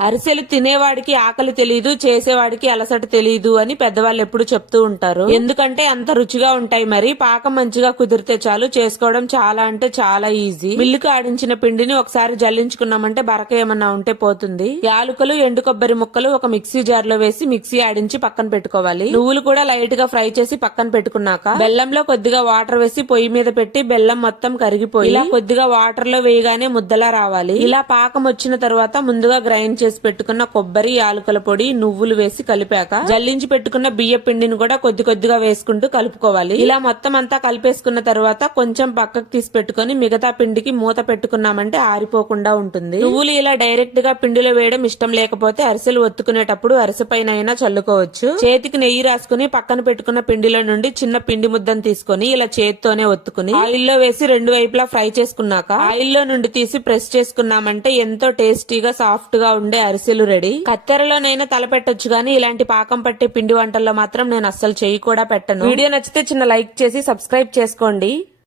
అరిసెలు తినేవాడికి ఆకలి తెలీదు, చేసేవాడికి అలసట తెలీదు అని పెద్దవాళ్ళు ఎప్పుడు చెప్తూ ఉంటారు. ఎందుకంటే అంత రుచిగా ఉంటాయి. మరి పాకం మంచిగా కుదిరితే చాలు, చేసుకోవడం చాలా అంటే చాలా ఈజీ. మిల్లుకు ఆడించిన పిండిని ఒకసారి జల్లించుకున్నామంటే బరక ఏమన్నా ఉంటే పోతుంది. యాలుకలు, ఎండు కొబ్బరి ముక్కలు ఒక మిక్సీ జార్ లో వేసి మిక్సీ ఆడించి పక్కన పెట్టుకోవాలి. నువ్వులు కూడా లైట్ గా ఫ్రై చేసి పక్కన పెట్టుకున్నాక బెల్లంలో కొద్దిగా వాటర్ వేసి పొయ్యి మీద పెట్టి బెల్లం మొత్తం కరిగిపోయి ఇలా కొద్దిగా వాటర్ లో వేయగానే ముద్దలా రావాలి. ఇలా పాకం వచ్చిన తర్వాత ముందుగా గ్రైండ్ చేసి పెట్టుకున్న కొబ్బరి, యాలకుల పొడి, నువ్వులు వేసి కలిపాక జల్లించి పెట్టుకున్న బియ్య పిండిని కూడా కొద్ది కొద్దిగా వేసుకుంటూ కలుపుకోవాలి. ఇలా మొత్తం అంతా కలిపేసుకున్న తర్వాత కొంచెం పక్కకు తీసి పెట్టుకుని మిగతా పిండికి మూత పెట్టుకున్నామంటే ఆరిపోకుండా ఉంటుంది. నువ్వులు ఇలా డైరెక్ట్ గా పిండిలో వేయడం ఇష్టం లేకపోతే అరిసెలు ఒత్తుకునేటప్పుడు అరిసె పైన అయినా చల్లుకోవచ్చు. చేతికి నెయ్యి రాసుకుని పక్కన పెట్టుకున్న పిండిలో నుండి చిన్న పిండి ముద్దను తీసుకుని ఇలా చేతితోనే ఒత్తుకుని ఆయిల్లో వేసి రెండు వైపులా ఫ్రై చేసుకున్నాక ఆయిల్లో నుండి తీసి ప్రెస్ చేసుకున్నామంటే ఎంతో టేస్టీగా సాఫ్ట్ గా ఉండే అరిసెలు రెడీ. కత్తెరలోనైనా తలపెట్టొచ్చు గానీ ఇలాంటి పాకం పట్టే పిండి వంటల్లో మాత్రం నేను అస్సలు చెయ్యి కూడా పెట్టను. వీడియో నచ్చితే చిన్న లైక్ చేసి సబ్స్క్రైబ్ చేసుకోండి.